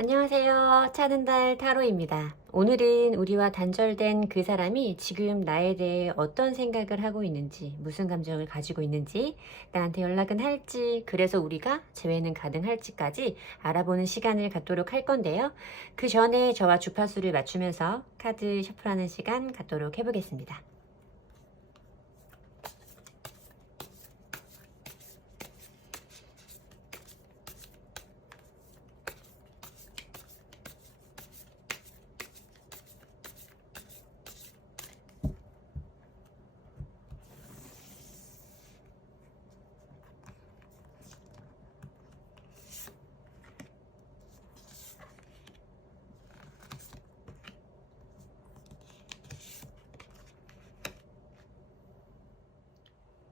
안녕하세요. 차는 달 타로입니다. 오늘은 우리와 단절된 그 사람이 지금 나에 대해 어떤 생각을 하고 있는지, 무슨 감정을 가지고 있는지, 나한테 연락은 할지, 그래서 우리가 재회는 가능할지까지 알아보는 시간을 갖도록 할 건데요. 그 전에 저와 주파수를 맞추면서 카드 셔플하는 시간 갖도록 해보겠습니다.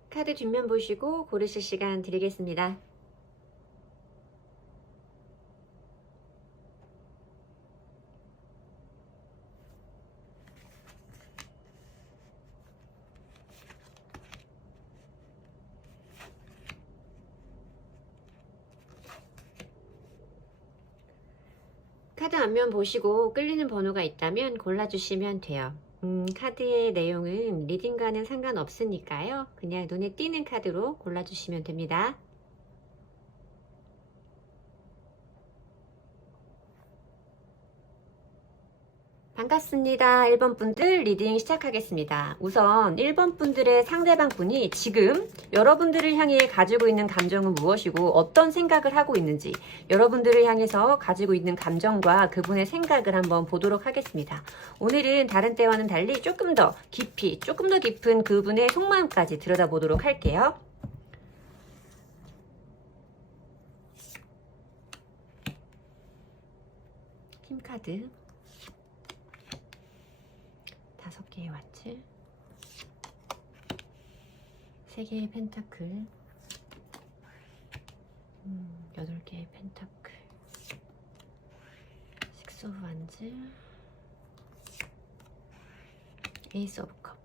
카드 뒷면 보시고 고르실 시간 드리겠습니다. 카드 앞면 보시고 끌리는 번호가 있다면 골라주시면 돼요. 카드의 내용은 리딩과는 상관없으니까요. 그냥 눈에 띄는 카드로 골라주시면 됩니다. 반갑습니다. 1번 분들 리딩 시작하겠습니다. 우선 1번 분들의 상대방 분이 지금 여러분들을 향해 가지고 있는 감정은 무엇이고 어떤 생각을 하고 있는지 여러분들을 향해서 가지고 있는 감정과 그분의 생각을 한번 보도록 하겠습니다. 오늘은 다른 때와는 달리 조금 더 깊은 그분의 속마음까지 들여다보도록 할게요. 힘 카드 5개의 와츠, 3개의 펜타클, 8개의 펜타클, 6 오브 완즈, 에이스 오브 컵.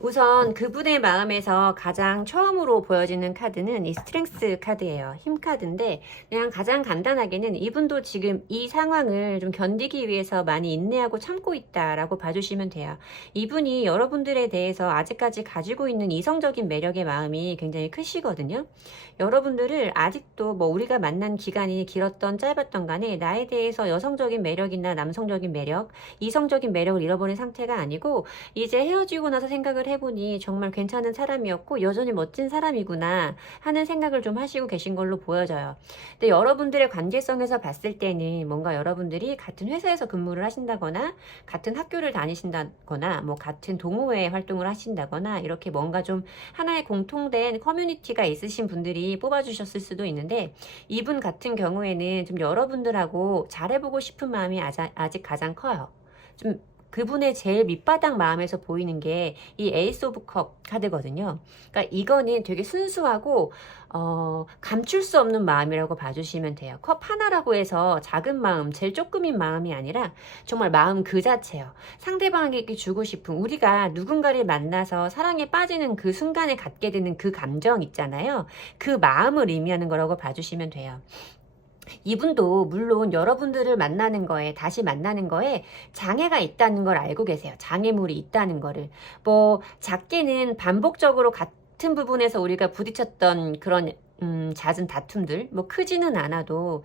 우선 그분의 마음에서 가장 처음으로 보여지는 카드는 이 스트렝스 카드예요. 힘 카드인데 그냥 가장 간단하게는 이분도 지금 이 상황을 좀 견디기 위해서 많이 인내하고 참고 있다라고 봐주시면 돼요. 이분이 여러분들에 대해서 아직까지 가지고 있는 이성적인 매력의 마음이 굉장히 크시거든요. 여러분들을 아직도 우리가 만난 기간이 길었던 짧았던 간에 나에 대해서 여성적인 매력이나 남성적인 매력, 이성적인 매력을 잃어버린 상태가 아니고 이제 헤어지고 나서 생각을 해보니 정말 괜찮은 사람이었고 여전히 멋진 사람이구나 하는 생각을 좀 하시고 계신 걸로 보여져요. 근데 여러분들의 관계성에서 봤을 때는 뭔가 여러분들이 같은 회사에서 근무를 하신다거나 같은 학교를 다니신다거나 같은 동호회 활동을 하신다거나 이렇게 뭔가 좀 하나의 공통된 커뮤니티가 있으신 분들이 뽑아주셨을 수도 있는데 이분 같은 경우에는 좀 여러분들하고 잘해보고 싶은 마음이 아직 가장 커요. 좀 그분의 제일 밑바닥 마음에서 보이는 게 이 에이스 오브 컵 카드거든요. 그러니까 이거는 되게 순수하고 감출 수 없는 마음이라고 봐주시면 돼요. 컵 하나라고 해서 작은 마음, 제일 조금인 마음이 아니라 정말 마음 그 자체요. 상대방에게 주고 싶은 우리가 누군가를 만나서 사랑에 빠지는 그 순간에 갖게 되는 그 감정 있잖아요. 그 마음을 의미하는 거라고 봐주시면 돼요. 이분도 물론 여러분들을 다시 만나는 거에 장애가 있다는 걸 알고 계세요. 장애물이 있다는 거를. 작게는 반복적으로 같은 부분에서 우리가 부딪혔던 그런 잦은 다툼들, 크지는 않아도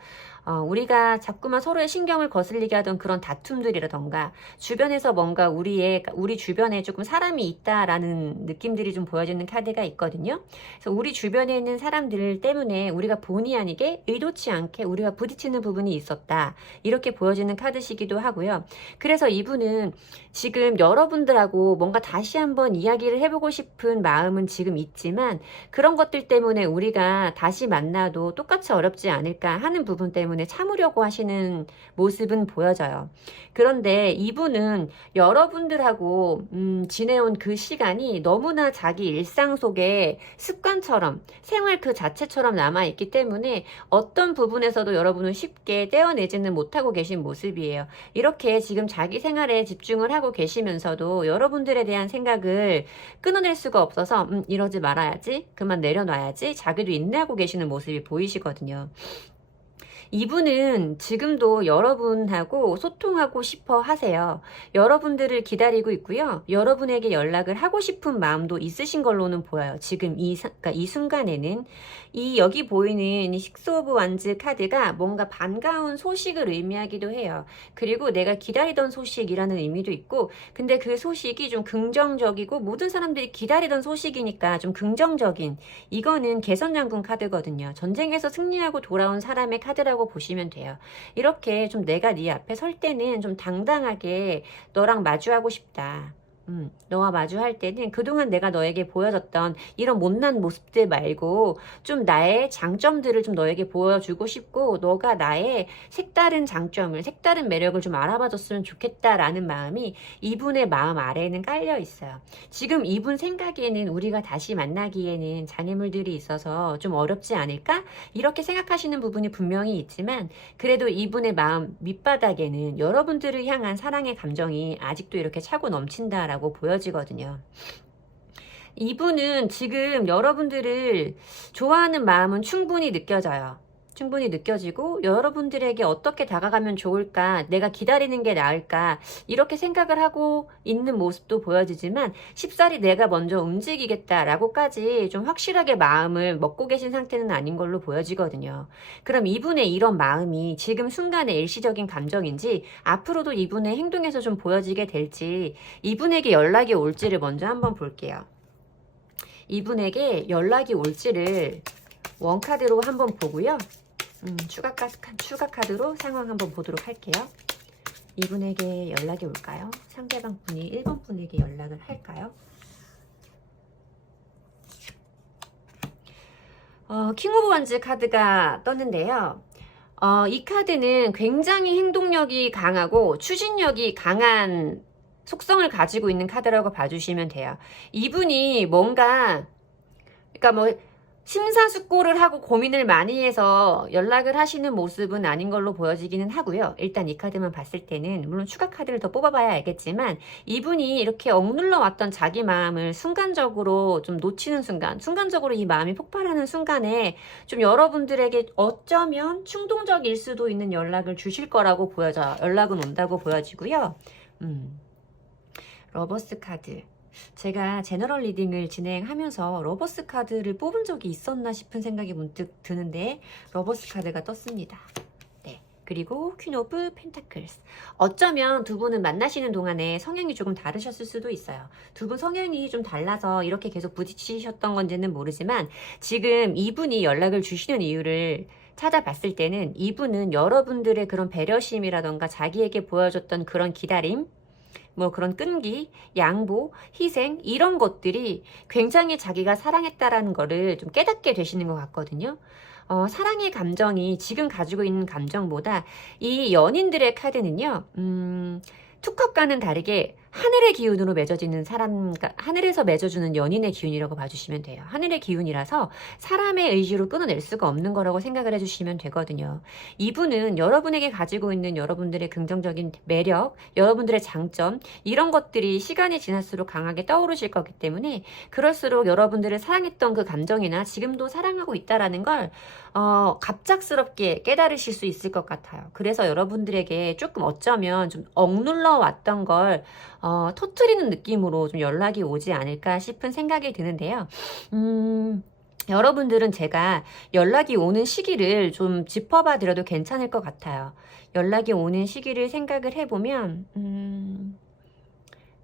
우리가 자꾸만 서로의 신경을 거슬리게 하던 그런 다툼들이라던가 주변에서 뭔가 우리 주변에 조금 사람이 있다라는 느낌들이 좀 보여지는 카드가 있거든요. 그래서 우리 주변에 있는 사람들 때문에 우리가 본의 아니게 의도치 않게 우리가 부딪히는 부분이 있었다. 이렇게 보여지는 카드시기도 하고요. 그래서 이분은 지금 여러분들하고 뭔가 다시 한번 이야기를 해보고 싶은 마음은 지금 있지만 그런 것들 때문에 우리가 다시 만나도 똑같이 어렵지 않을까 하는 부분 때문에 참으려고 하시는 모습은 보여져요. 그런데 이분은 여러분들하고 지내온 그 시간이 너무나 자기 일상 속에 습관처럼 생활 그 자체처럼 남아있기 때문에 어떤 부분에서도 여러분은 쉽게 떼어내지는 못하고 계신 모습이에요. 이렇게 지금 자기 생활에 집중을 하고 계시면서도 여러분들에 대한 생각을 끊어낼 수가 없어서 이러지 말아야지, 그만 내려놔야지 자기도 인내하고 계시는 모습이 보이시거든요. 이분은 지금도 여러분하고 소통하고 싶어 하세요. 여러분들을 기다리고 있고요. 여러분에게 연락을 하고 싶은 마음도 있으신 걸로는 보여요. 지금 그러니까 이 순간에는 여기 보이는 식스 오브 완즈 카드가 뭔가 반가운 소식을 의미하기도 해요. 그리고 내가 기다리던 소식이라는 의미도 있고, 근데 그 소식이 좀 긍정적이고 모든 사람들이 기다리던 소식이니까 좀 긍정적인, 이거는 개선장군 카드거든요. 전쟁에서 승리하고 돌아온 사람의 카드라고 보시면 돼요. 이렇게 좀 내가 네 앞에 설 때는 좀 당당하게 너랑 마주하고 싶다. 너와 마주할 때는 그동안 내가 너에게 보여줬던 이런 못난 모습들 말고 좀 나의 장점들을 좀 너에게 보여주고 싶고, 너가 나의 색다른 장점을, 색다른 매력을 좀 알아봐줬으면 좋겠다라는 마음이 이분의 마음 아래에는 깔려 있어요. 지금 이분 생각에는 우리가 다시 만나기에는 장애물들이 있어서 좀 어렵지 않을까? 이렇게 생각하시는 부분이 분명히 있지만, 그래도 이분의 마음 밑바닥에는 여러분들을 향한 사랑의 감정이 아직도 이렇게 차고 넘친다라고 보여지거든요. 이분은 지금 여러분들을 좋아하는 마음은 충분히 느껴져요. 충분히 느껴지고, 여러분들에게 어떻게 다가가면 좋을까, 내가 기다리는 게 나을까, 이렇게 생각을 하고 있는 모습도 보여지지만 쉽사리 내가 먼저 움직이겠다라고까지 좀 확실하게 마음을 먹고 계신 상태는 아닌 걸로 보여지거든요. 그럼 이분의 이런 마음이 지금 순간의 일시적인 감정인지 앞으로도 이분의 행동에서 좀 보여지게 될지, 이분에게 연락이 올지를 먼저 한번 볼게요. 이분에게 연락이 올지를 원카드로 한번 보고요. 추가 카드로 상황 한번 보도록 할게요. 이분에게 연락이 올까요? 상대방 분이 1번 분에게 연락을 할까요? 킹 오브 완즈 카드가 떴는데요. 이 카드는 굉장히 행동력이 강하고 추진력이 강한 속성을 가지고 있는 카드라고 봐주시면 돼요. 이분이 뭔가, 그러니까 뭐 심사숙고를 하고 고민을 많이 해서 연락을 하시는 모습은 아닌 걸로 보여지기는 하고요. 일단 이 카드만 봤을 때는, 물론 추가 카드를 더 뽑아봐야 알겠지만, 이분이 이렇게 억눌러 왔던 자기 마음을 순간적으로 좀 놓치는 순간, 순간적으로 이 마음이 폭발하는 순간에 좀 여러분들에게 어쩌면 충동적일 수도 있는 연락을 주실 거라고 보여져요. 연락은 온다고 보여지고요. 러버스 카드. 제가 제너럴 리딩을 진행하면서 러버스 카드를 뽑은 적이 있었나 싶은 생각이 문득 드는데, 러버스 카드가 떴습니다. 네. 그리고 퀸 오브 펜타클스. 어쩌면 두 분은 만나시는 동안에 성향이 조금 다르셨을 수도 있어요. 두 분 성향이 좀 달라서 이렇게 계속 부딪히셨던 건지는 모르지만, 지금 이분이 연락을 주시는 이유를 찾아봤을 때는 이분은 여러분들의 그런 배려심이라던가 자기에게 보여줬던 그런 기다림, 뭐 그런 끈기, 양보, 희생, 이런 것들이 굉장히 자기가 사랑했다라는 거를 좀 깨닫게 되시는 것 같거든요. 사랑의 감정이 지금 가지고 있는 감정보다 이 연인들의 카드는요, 투컵과는 다르게 하늘의 기운으로 맺어지는 사람, 하늘에서 맺어주는 연인의 기운이라고 봐주시면 돼요. 하늘의 기운이라서 사람의 의지로 끊어낼 수가 없는 거라고 생각을 해주시면 되거든요. 이분은 여러분에게 가지고 있는 여러분들의 긍정적인 매력, 여러분들의 장점, 이런 것들이 시간이 지날수록 강하게 떠오르실 거기 때문에, 그럴수록 여러분들을 사랑했던 그 감정이나 지금도 사랑하고 있다라는 걸 갑작스럽게 깨달으실 수 있을 것 같아요. 그래서 여러분들에게 조금 어쩌면 좀 억눌러 왔던 걸 터트리는 느낌으로 좀 연락이 오지 않을까 싶은 생각이 드는데요. 여러분들은 제가 연락이 오는 시기를 좀 짚어봐 드려도 괜찮을 것 같아요. 연락이 오는 시기를 생각을 해보면,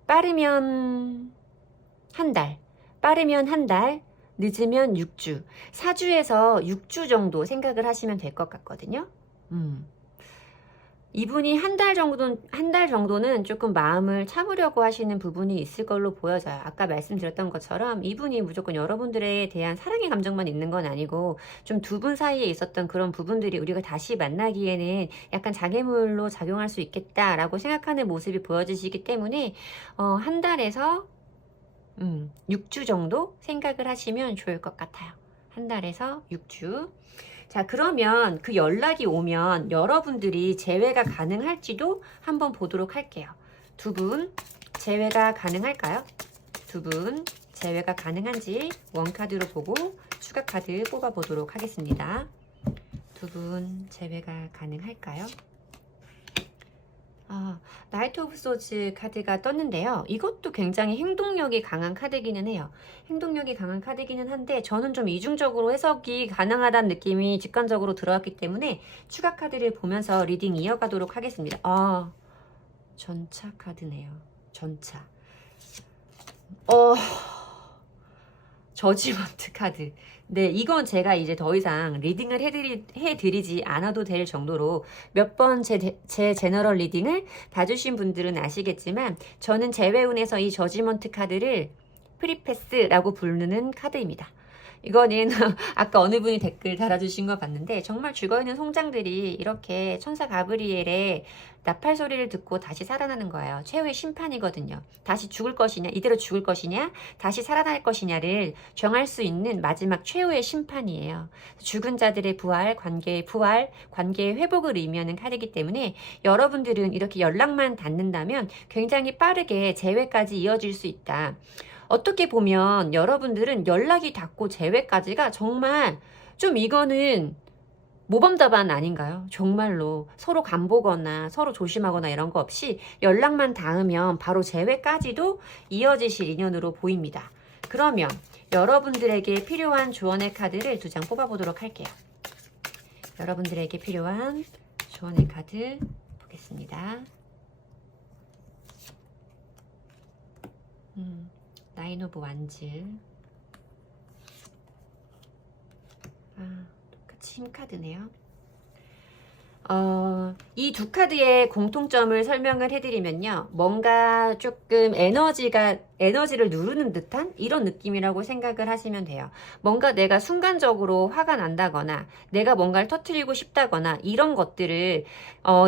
빠르면 한 달, 늦으면 6주, 4주에서 6주 정도 생각을 하시면 될 것 같거든요. 이분이 한 달 정도는 조금 마음을 참으려고 하시는 부분이 있을 걸로 보여져요. 아까 말씀드렸던 것처럼 이분이 무조건 여러분들에 대한 사랑의 감정만 있는 건 아니고, 좀 두 분 사이에 있었던 그런 부분들이 우리가 다시 만나기에는 약간 장애물로 작용할 수 있겠다라고 생각하는 모습이 보여지시기 때문에, 한 달에서 6주 정도 생각을 하시면 좋을 것 같아요. 한 달에서 6주. 자, 그러면 그 연락이 오면 여러분들이 재회가 가능할지도 한번 보도록 할게요. 두 분 재회가 가능할까요? 두 분 재회가 가능한지 원카드로 보고 추가 카드 뽑아 보도록 하겠습니다. 두 분 제외가 가능할까요? 나이트 오브 소즈 카드가 떴는데요. 이것도 굉장히 행동력이 강한 카드기는 해요. 행동력이 강한 카드기는 한데 저는 좀 이중적으로 해석이 가능하다는 느낌이 직관적으로 들어왔기 때문에 추가 카드를 보면서 리딩 이어가도록 하겠습니다. 전차 카드네요. 전차. 저지먼트 카드. 네, 이건 제가 이제 더 이상 리딩을 해드리지 않아도 될 정도로 몇 번 제 제너럴 리딩을 봐주신 분들은 아시겠지만 저는 재회운에서 이 저지먼트 카드를 프리패스라고 부르는 카드입니다. 이거는 아까 어느 분이 댓글 달아주신 거 봤는데 정말 죽어있는 송장들이 이렇게 천사 가브리엘의 나팔 소리를 듣고 다시 살아나는 거예요. 최후의 심판이거든요. 다시 죽을 것이냐, 이대로 죽을 것이냐, 다시 살아날 것이냐를 정할 수 있는 마지막 최후의 심판이에요. 죽은 자들의 부활, 관계의 회복을 의미하는 카드이기 때문에 여러분들은 이렇게 연락만 닿는다면 굉장히 빠르게 재회까지 이어질 수 있다. 어떻게 보면 여러분들은 연락이 닿고 재회까지가 정말 좀 이거는 모범답안 아닌가요? 정말로 서로 간보거나 서로 조심하거나 이런 거 없이 연락만 닿으면 바로 재회까지도 이어지실 인연으로 보입니다. 그러면 여러분들에게 필요한 조언의 카드를 2장 뽑아보도록 할게요. 여러분들에게 필요한 조언의 카드 보겠습니다. 나인 오브 완즈. 똑같이 힘 카드네요. 이 두 카드의 공통점을 설명을 해드리면요. 뭔가 조금 에너지를 누르는 듯한 이런 느낌이라고 생각을 하시면 돼요. 뭔가 내가 순간적으로 화가 난다거나 내가 뭔가를 터뜨리고 싶다거나 이런 것들을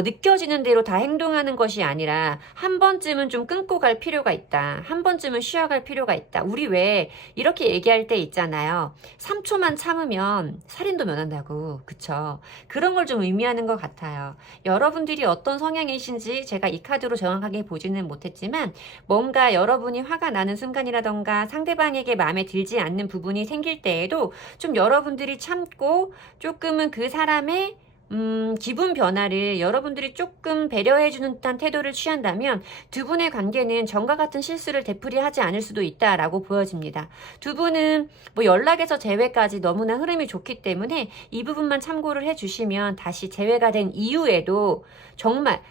느껴지는 대로 다 행동하는 것이 아니라 한 번쯤은 좀 끊고 갈 필요가 있다. 한 번쯤은 쉬어갈 필요가 있다. 우리 왜 이렇게 얘기할 때 있잖아요. 3초만 참으면 살인도 면한다고. 그쵸? 그런 걸 좀 의미하는 것 같아요. 여러분들이 어떤 성향이신지 제가 이 카드로 정확하게 보지는 못했지만 뭔가 여러분이 화가 나는 순간이라던가 상대방에게 마음에 들지 않는 부분이 생길 때에도 좀 여러분들이 참고 조금은 그 사람의 기분 변화를 여러분들이 조금 배려해주는 듯한 태도를 취한다면 두 분의 관계는 전과 같은 실수를 되풀이하지 않을 수도 있다라고 보여집니다. 두 분은 뭐 연락에서 재회까지 너무나 흐름이 좋기 때문에 이 부분만 참고를 해주시면 다시 재회가 된 이후에도 정말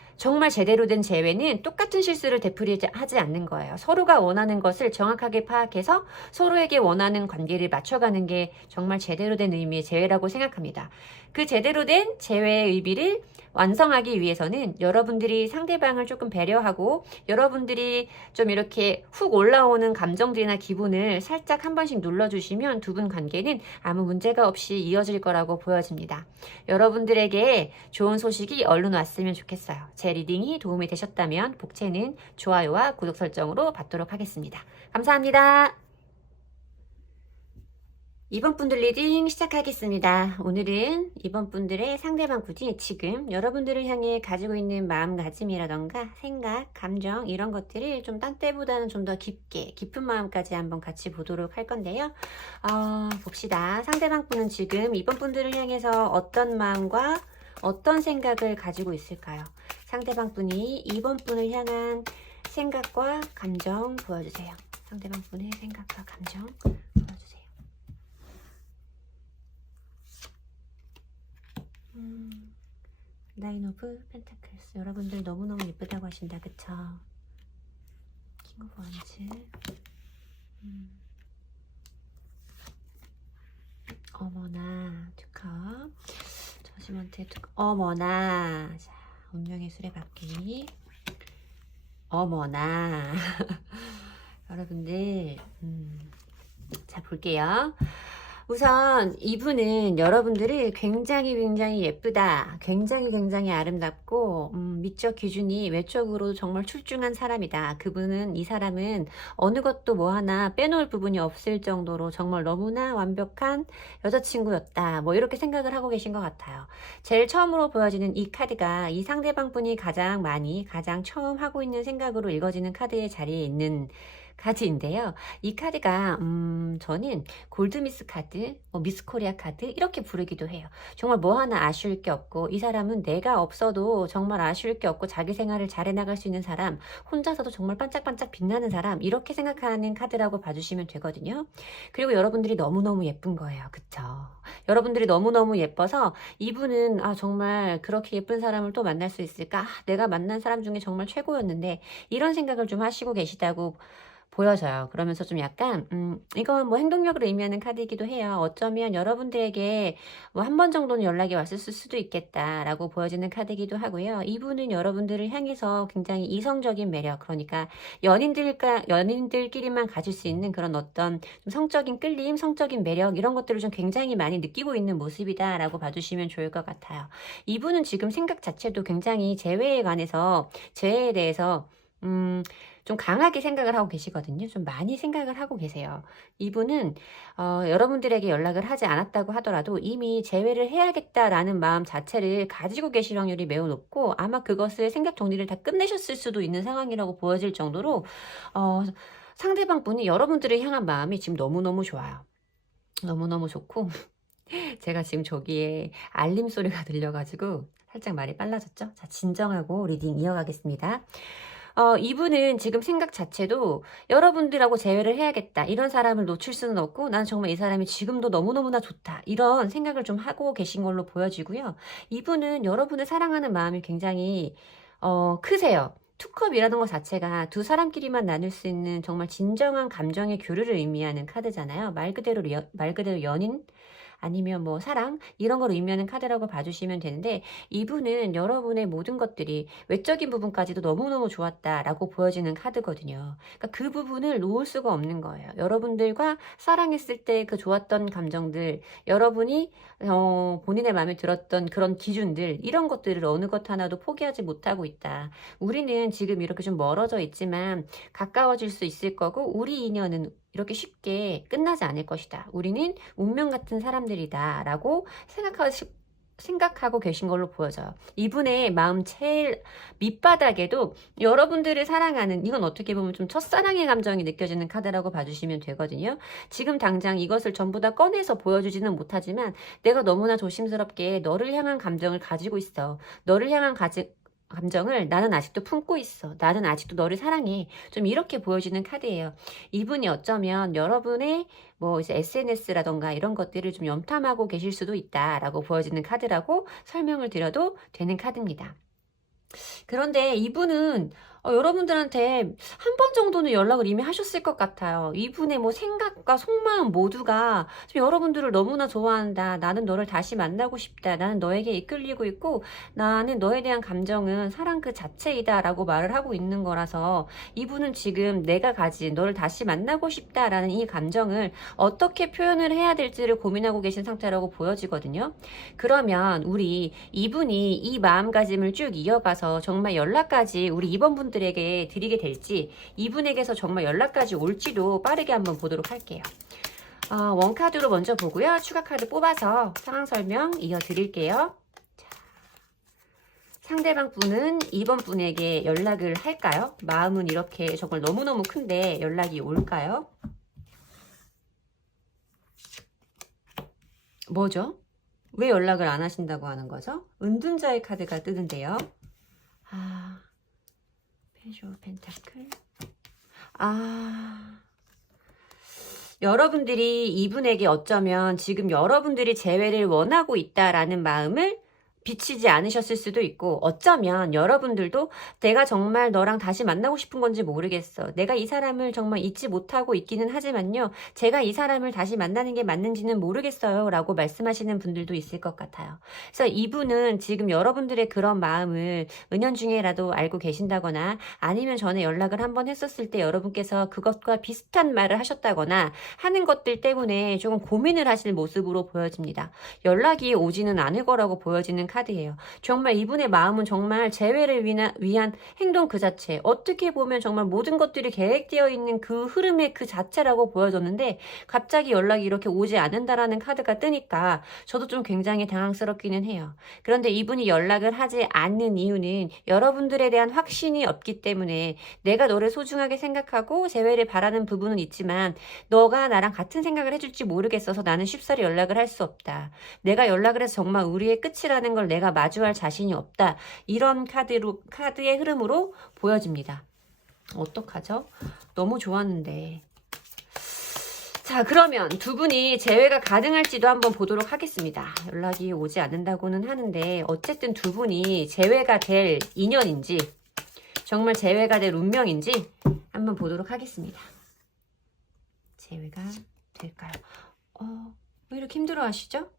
제대로 된 재회는 똑같은 실수를 되풀이하지 않는 거예요. 서로가 원하는 것을 정확하게 파악해서 서로에게 원하는 관계를 맞춰가는 게 정말 제대로 된 의미의 재회라고 생각합니다. 그 제대로 된 재회의 의미를 완성하기 위해서는 여러분들이 상대방을 조금 배려하고 여러분들이 좀 이렇게 훅 올라오는 감정들이나 기분을 살짝 한 번씩 눌러주시면 두 분 관계는 아무 문제가 없이 이어질 거라고 보여집니다. 여러분들에게 좋은 소식이 얼른 왔으면 좋겠어요. 제 리딩이 도움이 되셨다면 복채는 좋아요와 구독 설정으로 받도록 하겠습니다. 감사합니다. 이번 분들 리딩 시작하겠습니다. 오늘은 이번 분들의 상대방 분이 지금 여러분들을 향해 가지고 있는 마음가짐이라던가 생각, 감정 이런 것들을 좀 딴 때보다는 좀 더 깊은 마음까지 한번 같이 보도록 할 건데요. 봅시다. 상대방 분은 지금 이번 분들을 향해서 어떤 마음과 어떤 생각을 가지고 있을까요? 상대방 분이 이번 분을 향한 생각과 감정 보여주세요. 상대방 분의 생각과 감정 보여주세요. 나인 오브 펜타클스. 여러분들 너무너무 예쁘다고 하신다. 그쵸? 킹 오브 원즈. 어머나 투컵. 저지먼트의 투컵. 어머나. 자, 운명의 수레바퀴. 어머나. 여러분들 자 볼게요. 우선 이분은 여러분들을 굉장히 예쁘다, 굉장히 아름답고 미적 기준이 외적으로 정말 출중한 사람이다. 이 사람은 어느 것도 뭐 하나 빼놓을 부분이 없을 정도로 정말 너무나 완벽한 여자친구였다. 뭐 이렇게 생각을 하고 계신 것 같아요. 제일 처음으로 보여지는 이 카드가 이 상대방 분이 가장 처음 하고 있는 생각으로 읽어지는 카드의 자리에 있는 카드인데요. 이 카드가 저는 골드미스 카드, 미스 코리아 카드 이렇게 부르기도 해요. 정말 뭐 하나 아쉬울 게 없고 이 사람은 내가 없어도 정말 아쉬울 게 없고 자기 생활을 잘해 나갈 수 있는 사람, 혼자서도 정말 반짝반짝 빛나는 사람 이렇게 생각하는 카드라고 봐주시면 되거든요. 그리고 여러분들이 너무너무 예쁜 거예요. 그쵸? 여러분들이 너무너무 예뻐서 이분은 정말 그렇게 예쁜 사람을 또 만날 수 있을까? 내가 만난 사람 중에 정말 최고였는데 이런 생각을 좀 하시고 계시다고 보여져요. 그러면서 좀 약간 이건 뭐 행동력을 의미하는 카드이기도 해요. 어쩌면 여러분들에게 뭐 한 번 정도는 연락이 왔을 수도 있겠다라고 보여지는 카드이기도 하고요. 이분은 여러분들을 향해서 굉장히 이성적인 매력, 그러니까 연인들끼리만 가질 수 있는 그런 어떤 좀 성적인 끌림, 성적인 매력 이런 것들을 좀 굉장히 많이 느끼고 있는 모습이다라고 봐주시면 좋을 것 같아요. 이분은 지금 생각 자체도 굉장히 재회에 대해서 좀 강하게 생각을 하고 계시거든요. 좀 많이 생각을 하고 계세요. 이분은 여러분들에게 연락을 하지 않았다고 하더라도 이미 재회를 해야겠다라는 마음 자체를 가지고 계실 확률이 매우 높고 아마 그것을 생각 정리를 다 끝내셨을 수도 있는 상황이라고 보여질 정도로 상대방 분이 여러분들을 향한 마음이 지금 너무너무 좋아요. 너무너무 좋고 제가 지금 저기에 알림 소리가 들려가지고 살짝 말이 빨라졌죠? 자, 진정하고 리딩 이어가겠습니다. 이분은 지금 생각 자체도 여러분들하고 재회를 해야겠다. 이런 사람을 놓칠 수는 없고 난 정말 이 사람이 지금도 너무너무나 좋다. 이런 생각을 좀 하고 계신 걸로 보여지고요. 이분은 여러분을 사랑하는 마음이 굉장히 크세요. 투컵이라는 것 자체가 두 사람끼리만 나눌 수 있는 정말 진정한 감정의 교류를 의미하는 카드잖아요. 말 그대로 연인? 아니면 뭐 사랑 이런 걸 의미하는 카드라고 봐주시면 되는데 이분은 여러분의 모든 것들이 외적인 부분까지도 너무너무 좋았다라고 보여지는 카드거든요. 그러니까 그 부분을 놓을 수가 없는 거예요. 여러분들과 사랑했을 때 그 좋았던 감정들, 여러분이 본인의 마음에 들었던 그런 기준들 이런 것들을 어느 것 하나도 포기하지 못하고 있다. 우리는 지금 이렇게 좀 멀어져 있지만 가까워질 수 있을 거고 우리 인연은 이렇게 쉽게 끝나지 않을 것이다. 우리는 운명 같은 사람들이다. 라고 생각하고 계신 걸로 보여져요. 이분의 마음 제일 밑바닥에도 여러분들을 사랑하는 이건 어떻게 보면 좀 첫사랑의 감정이 느껴지는 카드라고 봐주시면 되거든요. 지금 당장 이것을 전부 다 꺼내서 보여주지는 못하지만 내가 너무나 조심스럽게 너를 향한 감정을 가지고 있어. 너를 향한 감정을 나는 아직도 품고 있어. 나는 아직도 너를 사랑해. 좀 이렇게 보여지는 카드예요. 이분이 어쩌면 여러분의 뭐 이제 SNS라던가 이런 것들을 좀 염탐하고 계실 수도 있다라고 보여지는 카드라고 설명을 드려도 되는 카드입니다. 그런데 이분은 여러분들한테 한 번 정도는 연락을 이미 하셨을 것 같아요. 이분의 뭐 생각과 속마음 모두가 좀 여러분들을 너무나 좋아한다. 나는 너를 다시 만나고 싶다. 나는 너에게 이끌리고 있고 나는 너에 대한 감정은 사랑 그 자체이다 라고 말을 하고 있는 거라서 이분은 지금 내가 가진 너를 다시 만나고 싶다라는 이 감정을 어떻게 표현을 해야 될지를 고민하고 계신 상태라고 보여지거든요. 그러면 우리 이분이 이 마음가짐을 쭉 이어가서 정말 연락까지 우리 이번 분들에게 드리게 될지 이분에게서 정말 연락까지 올지도 빠르게 한번 보도록 할게요. 원카드로 먼저 보고요. 추가 카드 뽑아서 상황 설명 이어드릴게요. 자, 상대방 분은 이번 분에게 연락을 할까요? 마음은 이렇게 정말 너무너무 큰데 연락이 올까요? 뭐죠? 왜 연락을 안 하신다고 하는 거죠? 은둔자의 카드가 뜨는데요. 페이지 오브 펜타클. 여러분들이 이분에게 어쩌면 지금 여러분들이 재회를 원하고 있다라는 마음을 비치지 않으셨을 수도 있고 어쩌면 여러분들도 내가 정말 너랑 다시 만나고 싶은 건지 모르겠어. 내가 이 사람을 정말 잊지 못하고 있기는 하지만요. 제가 이 사람을 다시 만나는 게 맞는지는 모르겠어요. 라고 말씀하시는 분들도 있을 것 같아요. 그래서 이분은 지금 여러분들의 그런 마음을 은연중에라도 알고 계신다거나 아니면 전에 연락을 한번 했었을 때 여러분께서 그것과 비슷한 말을 하셨다거나 하는 것들 때문에 조금 고민을 하실 모습으로 보여집니다. 연락이 오지는 않을 거라고 보여지는 카드예요. 정말 이분의 마음은 정말 재회를 위한 행동 그 자체, 어떻게 보면 정말 모든 것들이 계획되어 있는 그 흐름의 그 자체라고 보여졌는데 갑자기 연락이 이렇게 오지 않는다라는 카드가 뜨니까 저도 좀 굉장히 당황스럽기는 해요. 그런데 이분이 연락을 하지 않는 이유는 여러분들에 대한 확신이 없기 때문에 내가 너를 소중하게 생각하고 재회를 바라는 부분은 있지만 너가 나랑 같은 생각을 해줄지 모르겠어서 나는 쉽사리 연락을 할 수 없다. 내가 연락을 해서 정말 우리의 끝이라는 걸 내가 마주할 자신이 없다. 이런 카드의 흐름으로 보여집니다. 어떡하죠? 너무 좋았는데. 자, 그러면 두 분이 재회가 가능할지도 한번 보도록 하겠습니다. 연락이 오지 않는다고는 하는데 어쨌든 두 분이 재회가 될 인연인지 정말 재회가 될 운명인지 한번 보도록 하겠습니다. 재회가 될까요? 왜 이렇게 힘들어 하시죠?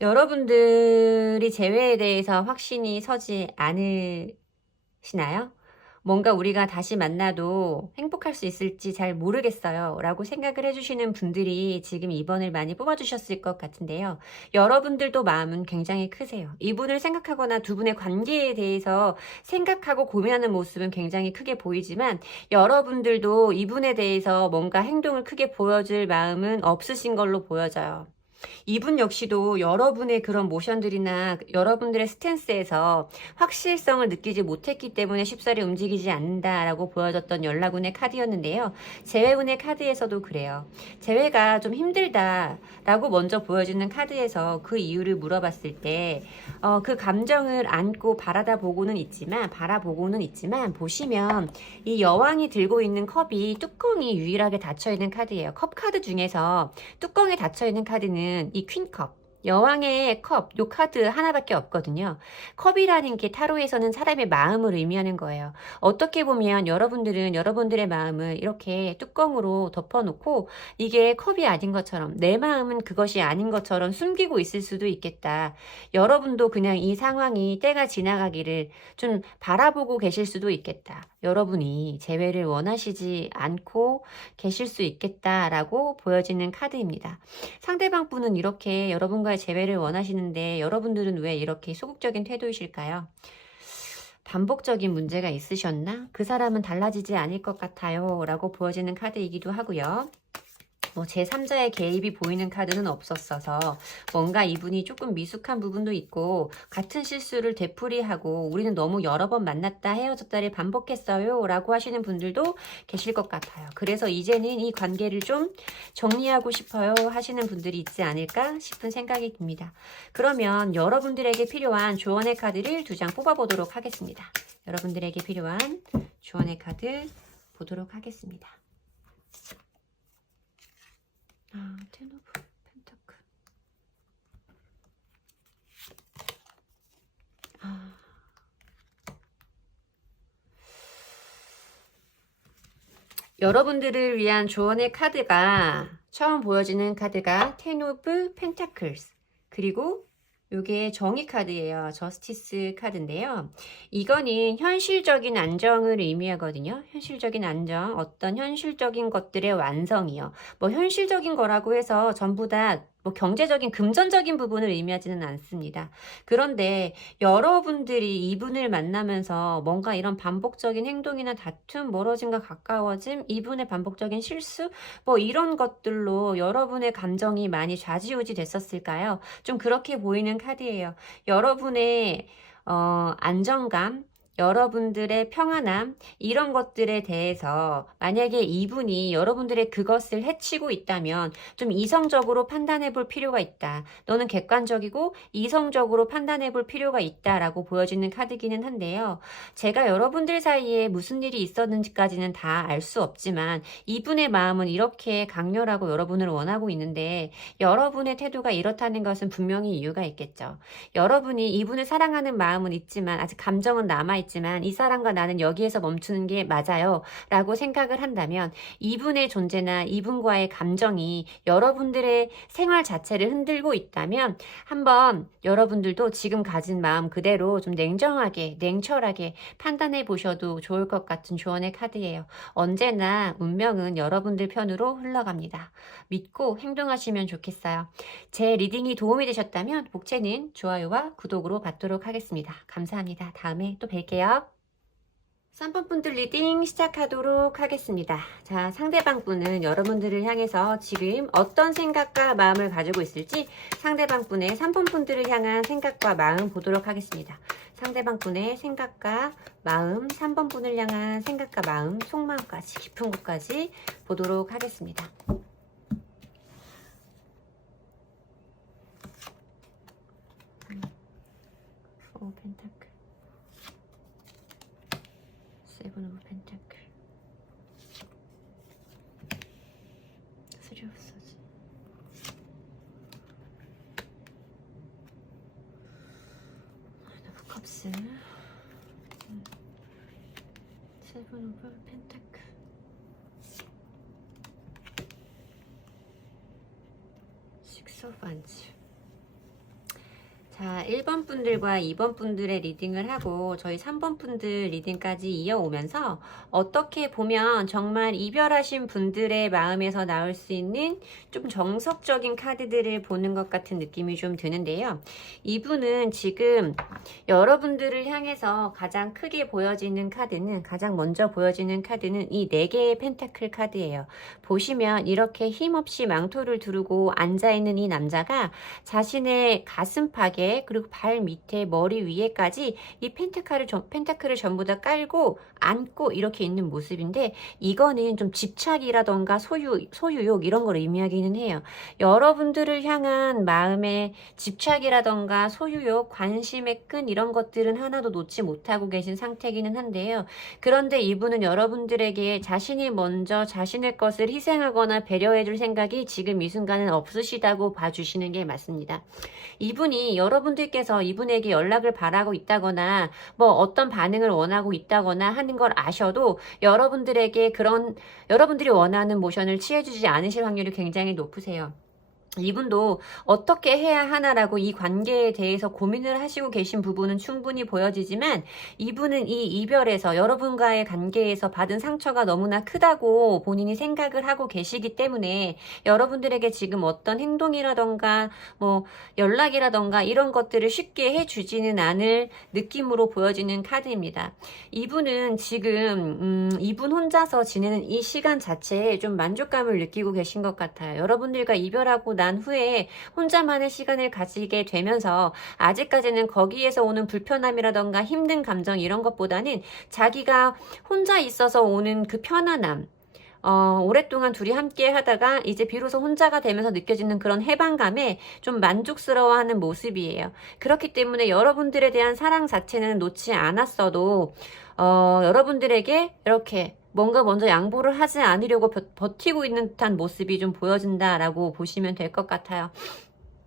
여러분들이 재회에 대해서 확신이 서지 않으시나요? 뭔가 우리가 다시 만나도 행복할 수 있을지 잘 모르겠어요 라고 생각을 해주시는 분들이 지금 2번을 많이 뽑아주셨을 것 같은데요. 여러분들도 마음은 굉장히 크세요. 이분을 생각하거나 두 분의 관계에 대해서 생각하고 고민하는 모습은 굉장히 크게 보이지만 여러분들도 이분에 대해서 뭔가 행동을 크게 보여줄 마음은 없으신 걸로 보여져요. 이분 역시도 여러분의 그런 모션들이나 여러분들의 스탠스에서 확실성을 느끼지 못했기 때문에 쉽사리 움직이지 않는다라고 보여졌던 연락운의 카드였는데요. 재회운의 카드에서도 그래요. 재회가 좀 힘들다라고 먼저 보여지는 카드에서 그 이유를 물어봤을 때 그 감정을 안고 바라보고는 있지만 보시면 이 여왕이 들고 있는 컵이 뚜껑이 유일하게 닫혀있는 카드예요. 컵 카드 중에서 뚜껑이 닫혀있는 카드는 이 퀸컵, 여왕의 컵, 요 카드 하나밖에 없거든요. 컵이라는 게 타로에서는 사람의 마음을 의미하는 거예요. 어떻게 보면 여러분들은 여러분들의 마음을 이렇게 뚜껑으로 덮어놓고 이게 컵이 아닌 것처럼 내 마음은 그것이 아닌 것처럼 숨기고 있을 수도 있겠다. 여러분도 그냥 이 상황이 때가 지나가기를 좀 바라보고 계실 수도 있겠다. 여러분이 재회를 원하시지 않고 계실 수 있겠다라고 보여지는 카드입니다. 상대방 분은 이렇게 여러분과의 재회를 원하시는데 여러분들은 왜 이렇게 소극적인 태도이실까요? 반복적인 문제가 있으셨나? 그 사람은 달라지지 않을 것 같아요 라고 보여지는 카드이기도 하고요. 뭐 제3자의 개입이 보이는 카드는 없었어서 뭔가 이분이 조금 미숙한 부분도 있고 같은 실수를 되풀이하고 우리는 너무 여러 번 만났다 헤어졌다를 반복했어요 라고 하시는 분들도 계실 것 같아요. 그래서 이제는 이 관계를 좀 정리하고 싶어요 하시는 분들이 있지 않을까 싶은 생각이 듭니다. 그러면 여러분들에게 필요한 조언의 카드를 2장 뽑아보도록 하겠습니다. 여러분들에게 필요한 조언의 카드 보도록 하겠습니다. 텐 오브 펜타클. 여러분들을 위한 조언의 카드가 처음 보여지는 카드가 텐 오브 펜타클스 그리고 요게 정의 카드예요. 저스티스 카드인데요. 이거는 현실적인 안정을 의미하거든요. 현실적인 안정, 어떤 현실적인 것들의 완성이요. 뭐 현실적인 거라고 해서 전부 다 뭐 경제적인 금전적인 부분을 의미하지는 않습니다. 그런데 여러분들이 이분을 만나면서 뭔가 이런 반복적인 행동이나 다툼, 멀어짐과 가까워짐, 이분의 반복적인 실수 뭐 이런 것들로 여러분의 감정이 많이 좌지우지 됐었을까요? 좀 그렇게 보이는 카드예요. 여러분의 안정감, 여러분들의 평안함 이런 것들에 대해서 만약에 이분이 여러분들의 그것을 해치고 있다면 좀 이성적으로 판단해 볼 필요가 있다. 너는 객관적이고 이성적으로 판단해 볼 필요가 있다라고 보여지는 카드기는 한데요. 제가 여러분들 사이에 무슨 일이 있었는지까지는 다 알 수 없지만 이분의 마음은 이렇게 강렬하고 여러분을 원하고 있는데 여러분의 태도가 이렇다는 것은 분명히 이유가 있겠죠. 여러분이 이분을 사랑하는 마음은 있지만 아직 감정은 남아있다. 있지만 이 사람과 나는 여기에서 멈추는 게 맞아요 라고 생각을 한다면 이분의 존재나 이분과의 감정이 여러분들의 생활 자체를 흔들고 있다면 한번 여러분들도 지금 가진 마음 그대로 좀 냉정하게 냉철하게 판단해 보셔도 좋을 것 같은 조언의 카드예요. 언제나 운명은 여러분들 편으로 흘러갑니다. 믿고 행동하시면 좋겠어요. 제 리딩이 도움이 되셨다면 복채는 좋아요와 구독으로 받도록 하겠습니다. 감사합니다. 다음에 또 뵐게요. 3번 분들 리딩 시작하도록 하겠습니다. 자, 상대방 분은 여러분들을 향해서 지금 어떤 생각과 마음을 가지고 있을지 상대방 분의 3번 분들을 향한 생각과 마음 보도록 하겠습니다. 상대방 분의 생각과 마음, 3번 분을 향한 생각과 마음, 속마음까지 깊은 곳까지 보도록 하겠습니다. 오, 펜타클. 세븐 오브 펜타클. 쓰리 오브 소즈. 오브 컵스. 세븐 오브 펜타클. 식스 오브 완즈. 자, 1번 분들과 2번 분들의 리딩을 하고 저희 3번 분들 리딩까지 이어오면서 어떻게 보면 정말 이별하신 분들의 마음에서 나올 수 있는 좀 정석적인 카드들을 보는 것 같은 느낌이 좀 드는데요. 이분은 지금 여러분들을 향해서 가장 크게 보여지는 카드는, 가장 먼저 보여지는 카드는 이 4개의 펜타클 카드예요. 보시면 이렇게 힘없이 망토를 두르고 앉아있는 이 남자가 자신의 가슴팍에 그리고 발 밑에 머리 위에까지 이 펜타클을 전부 다 깔고 안고 이렇게 있는 모습인데 이거는 좀 집착이라던가 소유욕 이런 걸 의미하기는 해요. 여러분들을 향한 마음의 집착이라던가 소유욕, 관심의 끈 이런 것들은 하나도 놓지 못하고 계신 상태이기는 한데요. 그런데 이분은 여러분들에게 자신이 먼저 자신의 것을 희생하거나 배려해줄 생각이 지금 이 순간은 없으시다고 봐주시는 게 맞습니다. 이분이 여러분들께서 이분에게 연락을 바라고 있다거나 뭐 어떤 반응을 원하고 있다거나 하는 걸 아셔도 여러분들에게 여러분들이 원하는 모션을 취해주지 않으실 확률이 굉장히 높으세요. 이분도 어떻게 해야 하나라고 이 관계에 대해서 고민을 하시고 계신 부분은 충분히 보여지지만 이분은 이 이별에서 여러분과의 관계에서 받은 상처가 너무나 크다고 본인이 생각을 하고 계시기 때문에 여러분들에게 지금 어떤 행동이라던가 뭐 연락이라던가 이런 것들을 쉽게 해주지는 않을 느낌으로 보여지는 카드입니다. 이분은 지금 이분 혼자서 지내는 이 시간 자체에 좀 만족감을 느끼고 계신 것 같아요. 여러분들과 이별하고 난 후에 혼자만의 시간을 가지게 되면서 아직까지는 거기에서 오는 불편함이라던가 힘든 감정 이런 것보다는 자기가 혼자 있어서 오는 그 편안함, 오랫동안 둘이 함께 하다가 이제 비로소 혼자가 되면서 느껴지는 그런 해방감에 좀 만족스러워하는 모습이에요. 그렇기 때문에 여러분들에 대한 사랑 자체는 놓지 않았어도 여러분들에게 이렇게 뭔가 먼저 양보를 하지 않으려고 버티고 있는 듯한 모습이 좀 보여진다라고 보시면 될 것 같아요.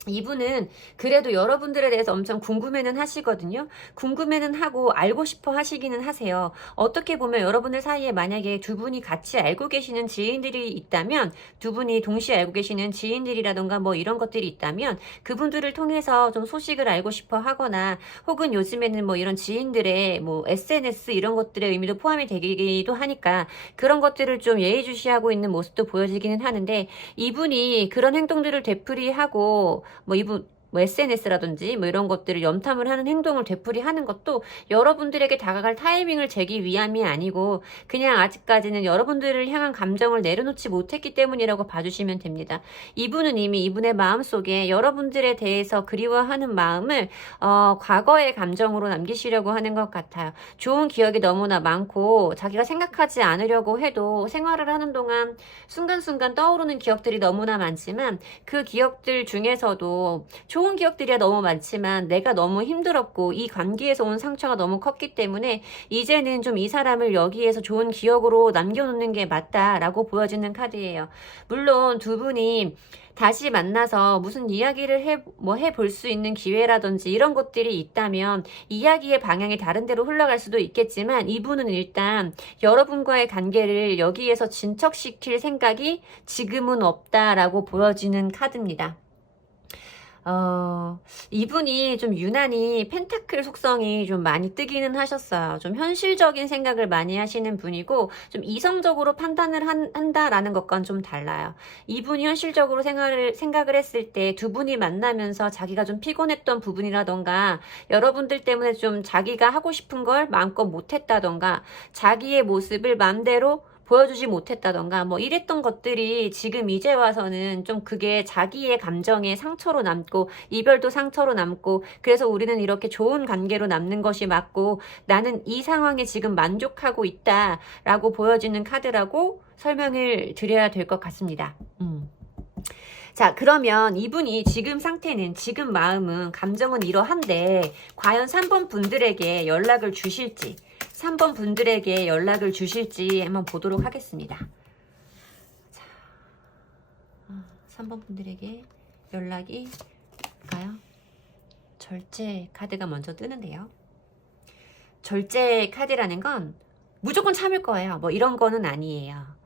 이분은 그래도 여러분들에 대해서 엄청 궁금해는 하시거든요. 궁금해는 하고 알고 싶어 하시기는 하세요. 어떻게 보면 여러분들 사이에 만약에 두 분이 같이 알고 계시는 지인들이 있다면, 두 분이 동시에 알고 계시는 지인들이라던가 뭐 이런 것들이 있다면 그분들을 통해서 좀 소식을 알고 싶어 하거나 혹은 요즘에는 뭐 이런 지인들의 뭐 SNS 이런 것들의 의미도 포함이 되기도 하니까 그런 것들을 좀 예의주시하고 있는 모습도 보여지기는 하는데 이분이 그런 행동들을 되풀이하고 뭐 이분 뭐 SNS라든지 뭐 이런 것들을 염탐을 하는 행동을 되풀이하는 것도 여러분들에게 다가갈 타이밍을 재기 위함이 아니고 그냥 아직까지는 여러분들을 향한 감정을 내려놓지 못했기 때문이라고 봐주시면 됩니다. 이분은 이미 이분의 마음속에 여러분들에 대해서 그리워하는 마음을 과거의 감정으로 남기시려고 하는 것 같아요. 좋은 기억이 너무나 많고 자기가 생각하지 않으려고 해도 생활을 하는 동안 순간순간 떠오르는 기억들이 너무나 많지만 그 기억들 중에서도 좋은 기억들이야 너무 많지만 내가 너무 힘들었고 이 관계에서 온 상처가 너무 컸기 때문에 이제는 좀 이 사람을 여기에서 좋은 기억으로 남겨놓는 게 맞다라고 보여지는 카드예요. 물론 두 분이 다시 만나서 무슨 이야기를 해볼 수 있는 기회라든지 이런 것들이 있다면 이야기의 방향이 다른 데로 흘러갈 수도 있겠지만 이분은 일단 여러분과의 관계를 여기에서 진척시킬 생각이 지금은 없다라고 보여지는 카드입니다. 이분이 좀 유난히 펜타클 속성이 좀 많이 뜨기는 하셨어요. 좀 현실적인 생각을 많이 하시는 분이고 좀 이성적으로 판단을 한다라는 것과는 좀 달라요. 이분이 현실적으로 생각을 했을 때 두 분이 만나면서 자기가 좀 피곤했던 부분이라던가 여러분들 때문에 좀 자기가 하고 싶은 걸 마음껏 못했다던가 자기의 모습을 마음대로 보여주지 못했다던가 뭐 이랬던 것들이 지금 이제 와서는 좀 그게 자기의 감정에 상처로 남고 이별도 상처로 남고 그래서 우리는 이렇게 좋은 관계로 남는 것이 맞고 나는 이 상황에 지금 만족하고 있다라고 보여지는 카드라고 설명을 드려야 될 것 같습니다. 자, 그러면 이분이 지금 상태는, 지금 마음은, 감정은 이러한데 과연 3번 분들에게 연락을 주실지 3번 분들에게 연락을 주실지 한번 보도록 하겠습니다. 자, 3번 분들에게 연락이 올까요? 절제 카드가 먼저 뜨는데요. 절제 카드라는 건 무조건 참을 거예요. 뭐 이런 거는 아니에요.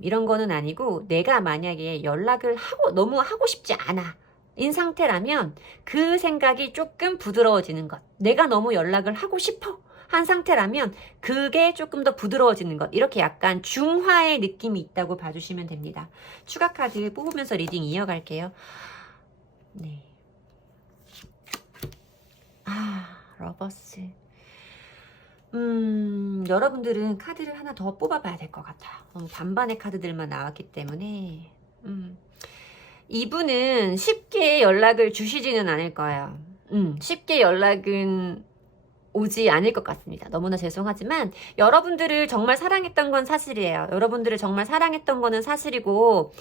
이런 거는 아니고 내가 만약에 연락을 너무 하고 싶지 않아 인 상태라면 그 생각이 조금 부드러워지는 것, 내가 너무 연락을 하고 싶어 한 상태라면 그게 조금 더 부드러워지는 것, 이렇게 약간 중화의 느낌이 있다고 봐주시면 됩니다. 추가 카드 뽑으면서 리딩 이어갈게요. 네. 러버스. 여러분들은 카드를 하나 더 뽑아봐야 될 것 같아요. 반반의 카드들만 나왔기 때문에 이분은 쉽게 연락을 주시지는 않을 거예요. 쉽게 연락은 오지 않을 것 같습니다. 너무나 죄송하지만 여러분들을 정말 사랑했던 건 사실이에요. 여러분들을 정말 사랑했던 거는 사실이고